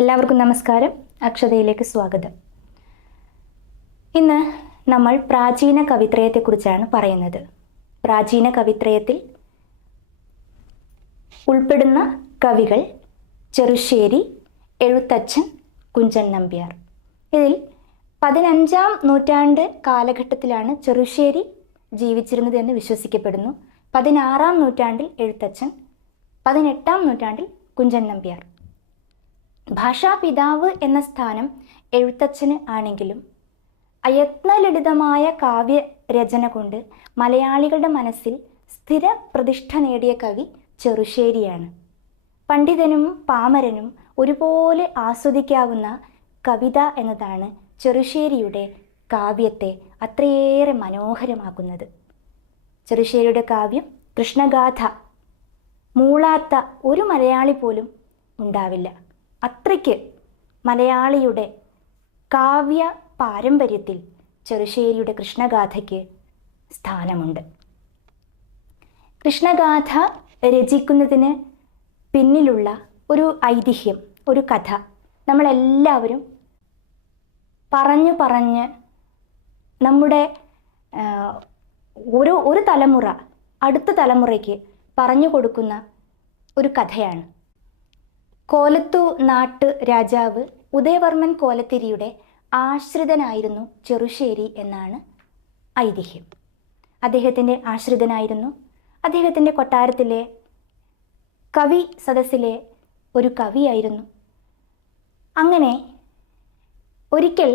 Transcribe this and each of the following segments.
എല്ലാവർക്കും നമസ്കാരം. അക്ഷതയിലേക്ക് സ്വാഗതം. ഇന്ന് നമ്മൾ പ്രാചീന കവിത്രയത്തെക്കുറിച്ചാണ് പറയുന്നത്. പ്രാചീന കവിത്രയത്തിൽ ഉൾപ്പെടുന്ന കവികൾ ചെറുശ്ശേരി എഴുത്തച്ഛൻ കുഞ്ചൻ നമ്പ്യാർ. ഇതിൽ പതിനഞ്ചാം നൂറ്റാണ്ട് കാലഘട്ടത്തിലാണ് ചെറുശ്ശേരി ജീവിച്ചിരുന്നത് എന്ന് വിശ്വസിക്കപ്പെടുന്നു. പതിനാറാം നൂറ്റാണ്ടിൽ എഴുത്തച്ഛൻ പതിനെട്ടാം നൂറ്റാണ്ടിൽ കുഞ്ചൻ നമ്പ്യാർ. ഭാഷാപിതാവ് എന്ന സ്ഥാനം എഴുത്തച്ഛന് ആണെങ്കിലും അയത്നലളിതമായ കാവ്യരചന കൊണ്ട് മലയാളികളുടെ മനസ്സിൽ സ്ഥിര പ്രതിഷ്ഠ നേടിയ കവി ചെറുശ്ശേരിയാണ്. പണ്ഡിതനും പാമരനും ഒരുപോലെ ആസ്വദിക്കാവുന്ന കവിത എന്നതാണ് ചെറുശ്ശേരിയുടെ കാവ്യത്തെ അത്രയേറെ മനോഹരമാക്കുന്നത്. ചെറുശ്ശേരിയുടെ കാവ്യം കൃഷ്ണഗാഥ മൂളാത്ത ഒരു മലയാളി പോലും ഉണ്ടാവില്ല. അത്രയ്ക്ക് മലയാളിയുടെ കാവ്യ പാരമ്പര്യത്തിൽ ചെറുശ്ശേരിയുടെ കൃഷ്ണഗാഥയ്ക്ക് സ്ഥാനമുണ്ട്. കൃഷ്ണഗാഥ രചിക്കുന്നതിന് പിന്നിലുള്ള ഒരു ഐതിഹ്യം ഒരു കഥ നമ്മളെല്ലാവരും പറഞ്ഞു പറഞ്ഞ് നമ്മുടെ ഒരു ഒരു തലമുറ അടുത്ത തലമുറയ്ക്ക് പറഞ്ഞു കൊടുക്കുന്ന ഒരു കഥയാണ്. കോലത്തു നാട്ട് രാജാവ് ഉദയവർമ്മൻ കോലത്തിരിയുടെ ആശ്രിതനായിരുന്നു ചെറുശ്ശേരി എന്നാണ് ഐതിഹ്യം. അദ്ദേഹത്തിന്റെ ആശ്രിതനായിരുന്നു അദ്ദേഹത്തിന്റെ കൊട്ടാരത്തിലെ കവി സദസ്സിലെ ഒരു കവിയായിരുന്നു. അങ്ങനെ ഒരിക്കൽ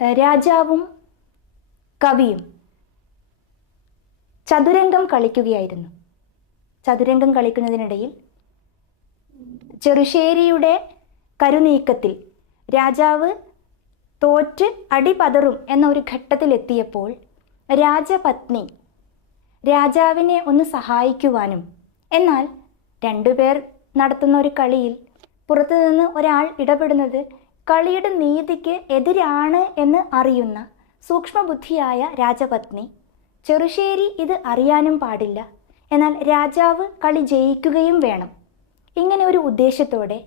രാജാവും കവിയും ചതുരംഗം കളിക്കുകയായിരുന്നു. ചതുരംഗം കളിക്കുന്നതിനിടയിൽ ചെറുശ്ശേരിയുടെ കരുനീക്കത്തിൽ രാജാവ് തോറ്റ് അടിപതറും എന്ന ഒരു ഘട്ടത്തിലെത്തിയപ്പോൾ രാജപത്നി രാജാവിനെ ഒന്ന് സഹായിക്കുവാനും എന്നാൽ രണ്ടുപേർ നടത്തുന്ന ഒരു കളിയിൽ പുറത്തുനിന്ന് ഒരാൾ ഇടപെടുന്നത് കളിയുടെ നീതിക്ക് എതിരാണ് എന്ന് അറിയുന്ന സൂക്ഷ്മബുദ്ധിയായ രാജപത്നി ചെറുശ്ശേരി ഇത് അറിയാനും പാടില്ല. എന്നാൽ രാജാവ് കളി ജയിക്കുകയും വേണം. ഇങ്ങനെ ഒരു ഉദ്ദേശത്തോടെ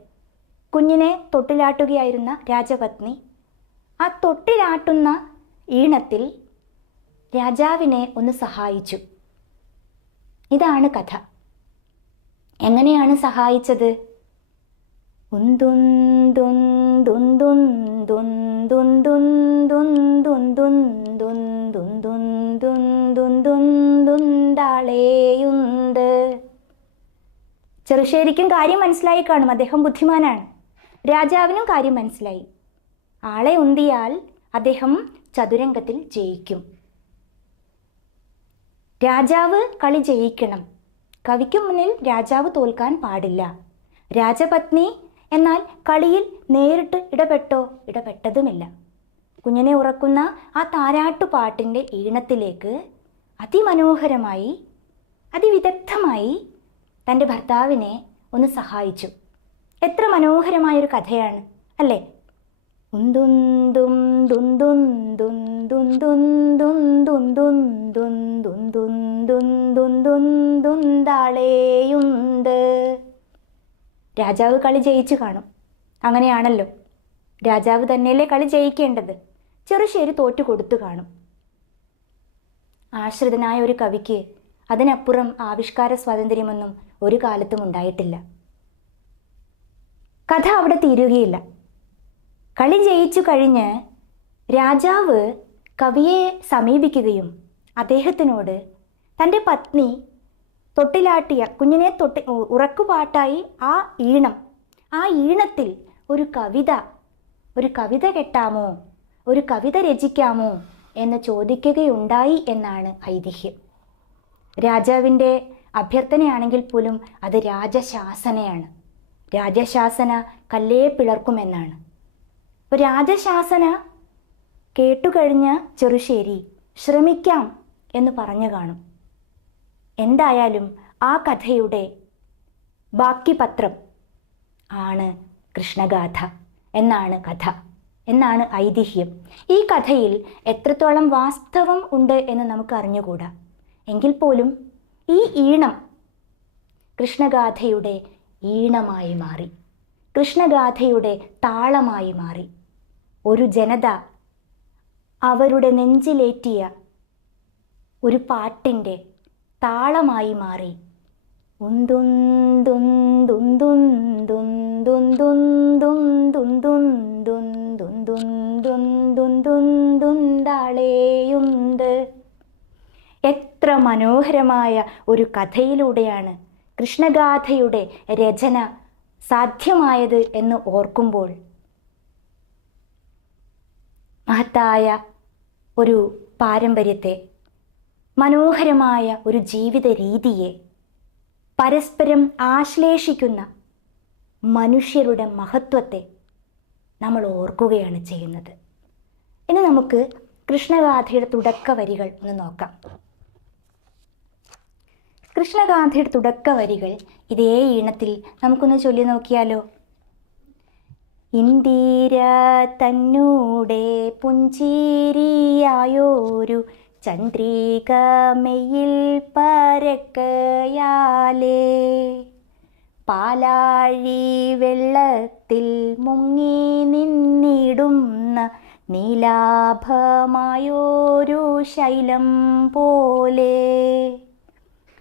കുഞ്ഞിനെ തൊട്ടിലാട്ടുകയായിരുന്ന രാജപത്നി ആ തൊട്ടിലാട്ടുന്ന ഈണത്തിൽ രാജാവിനെ ഒന്ന് സഹായിച്ചു. ഇതാണ് കഥ. എങ്ങനെയാണ് സഹായിച്ചത്? ുണ്ട് ചെറുശ്ശേരിക്കും കാര്യം മനസ്സിലായി കാണും. അദ്ദേഹം ബുദ്ധിമാനാണ്. രാജാവിനും കാര്യം മനസ്സിലായി. ആളെ ഉന്തിയാൽ അദ്ദേഹം ചതുരംഗത്തിൽ ജയിക്കും. രാജാവ് കളി ജയിക്കണം. കവിക്ക് മുന്നിൽ രാജാവ് തോൽക്കാൻ പാടില്ല. രാജപത്നി എന്നാൽ കളിയിൽ നേരിട്ട് ഇടപെട്ടോ? ഇടപെട്ടതുമില്ല. കുഞ്ഞിനെ ഉറക്കുന്ന ആ താരാട്ടുപാട്ടിന്റെ ഈണത്തിലേക്ക് അതിമനോഹരമായി അതിവിദഗ്ധമായി തന്റെ ഭർത്താവിനെ ഒന്ന് സഹായിച്ചു. എത്ര മനോഹരമായൊരു കഥയാണ് അല്ലേ? ഉന്തുന്തും രാജാവ് കളി ജയിച്ചു കാണും. അങ്ങനെയാണല്ലോ. രാജാവ് തന്നെയല്ലേ കളി ജയിക്കേണ്ടത്. ചെറുശ്ശേരി തോറ്റു കൊടുത്തു കാണും. ആശ്രിതനായ ഒരു കവിക്ക് അതിനപ്പുറം ആവിഷ്കാര സ്വാതന്ത്ര്യമൊന്നും ഒരു കാലത്തും ഉണ്ടായിട്ടില്ല. കഥ അവിടെ തീരുകയില്ല. കളി ജയിച്ചു കഴിഞ്ഞ് രാജാവ് കവിയെ സമീപിക്കുകയും അദ്ദേഹത്തിനോട് തന്റെ പത്നി തൊട്ടിലാട്ടിയ കുഞ്ഞിനെ തൊട്ടി ഉറക്കുപാട്ടായി ആ ഈണം ആ ഈണത്തിൽ ഒരു കവിത ഒരു കവിത കെട്ടാമോ ഒരു കവിത രചിക്കാമോ എന്ന് ചോദിക്കുകയുണ്ടായി എന്നാണ് ഐതിഹ്യം. രാജാവിന്റെ അഭ്യർത്ഥനയാണെങ്കിൽ പോലും അത് രാജശാസനയാണ്. രാജശാസന കല്ലേ പിളർക്കുമെന്നാണ്. അപ്പോൾ രാജശാസന കേട്ടുകഴിഞ്ഞ ചെറുശ്ശേരി ശ്രമിക്കാം എന്ന് പറഞ്ഞു കാണും. എന്തായാലും ആ കഥയുടെ ബാക്കി പത്രം ആണ് കൃഷ്ണഗാഥ എന്നാണ് കഥ എന്നാണ് ഐതിഹ്യം. ഈ കഥയിൽ എത്രത്തോളം വാസ്തവം ഉണ്ട് എന്ന് നമുക്ക് അറിഞ്ഞുകൂടാ. എങ്കിൽ പോലും ഈ ഈണം കൃഷ്ണഗാഥയുടെ ഈണമായി മാറി. കൃഷ്ണഗാഥയുടെ താളമായി മാറി. ഒരു ജനത അവരുടെ നെഞ്ചിലേറ്റിയ ഒരു പാട്ടിന്റെ താളമായി മാറി. ുന്താളേയുണ്ട് മനോഹരമായ ഒരു കഥയിലൂടെയാണ് കൃഷ്ണഗാഥയുടെ രചന സാധ്യമായത് എന്ന് ഓർക്കുമ്പോൾ മഹത്തായ ഒരു പാരമ്പര്യത്തെ മനോഹരമായ ഒരു ജീവിത രീതിയെ പരസ്പരം ആശ്ലേഷിക്കുന്ന മനുഷ്യരുടെ മഹത്വത്തെ നമ്മൾ ഓർക്കുകയാണ് ചെയ്യുന്നത്. ഇനി നമുക്ക് കൃഷ്ണഗാഥയുടെ തുടക്ക വരികൾ ഒന്ന് നോക്കാം. കൃഷ്ണഗാഥയുടെ തുടക്ക വരികൾ ഇതേ ഈണത്തിൽ നമുക്കൊന്ന് ചൊല്ലി നോക്കിയാലോ. ഇന്ദിര തന്നൂടെ പുഞ്ചിരിയായോരു ചന്ദ്രികമെയിൽ പരക്കയാലേ. പാലാഴി വെള്ളത്തിൽ മുങ്ങി നിന്നിടുന്ന നീലാഭമായോരു ശൈലം പോലെ.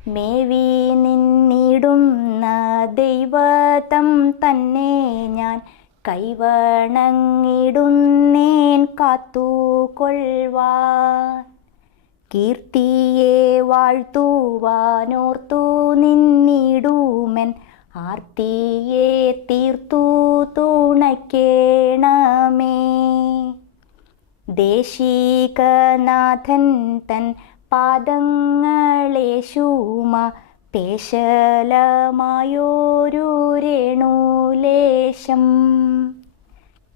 മേവി നിന്നിടുന്ന ദൈവതം തന്നെ ഞാൻ കൈവണങ്ങിടുന്നേൻ കാത്തുകൊള്ളുവാൻ. കീർത്തിയെ വാഴ്ത്തുവാനോർത്തു നിന്നിടുമെൻ. ആർത്തിയെ തീർത്തു തുണയ്ക്കേണമേ. ദേശീകനാഥൻ തൻ പാദങ്ങളെ ശൂമ പേശലമായോരു രേണുലേശം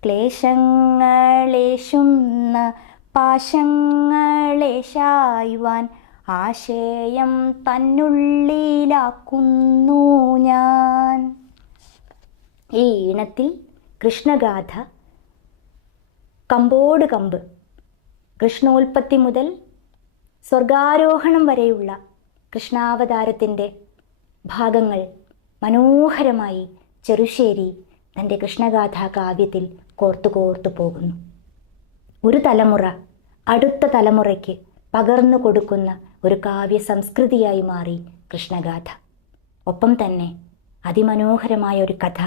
ക്ലേശങ്ങളേശുന്ന പാശങ്ങളേശായുവാൻ ആശയം തന്നുള്ളിലാക്കുന്നു ഞാൻ. ഈ ഈണത്തിൽ കൃഷ്ണഗാഥ കമ്പോട് കമ്പ് കൃഷ്ണോൽപ്പത്തി മുതൽ സ്വർഗാരോഹണം വരെയുള്ള കൃഷ്ണാവതാരത്തിന്റെ ഭാഗങ്ങൾ മനോഹരമായി ചെറുശ്ശേരി തന്റെ കൃഷ്ണഗാഥാ കാവ്യത്തിൽ കോർത്തു കോർത്തു പോകുന്നു. ഒരു തലമുറ അടുത്ത തലമുറയ്ക്ക് പകർന്നു കൊടുക്കുന്ന ഒരു കാവ്യ സംസ്കൃതിയായി മാറി കൃഷ്ണഗാഥ. ഒപ്പം തന്നെ അതിമനോഹരമായ ഒരു കഥ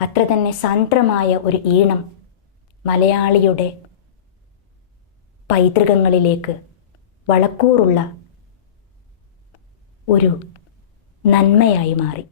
അത്ര തന്നെ സാന്ദ്രമായ ഒരു ഈണം മലയാളിയുടെ പൈതൃകങ്ങളിലേക്ക് വളക്കൂറുള്ള ഒരു നന്മയായി മാറി.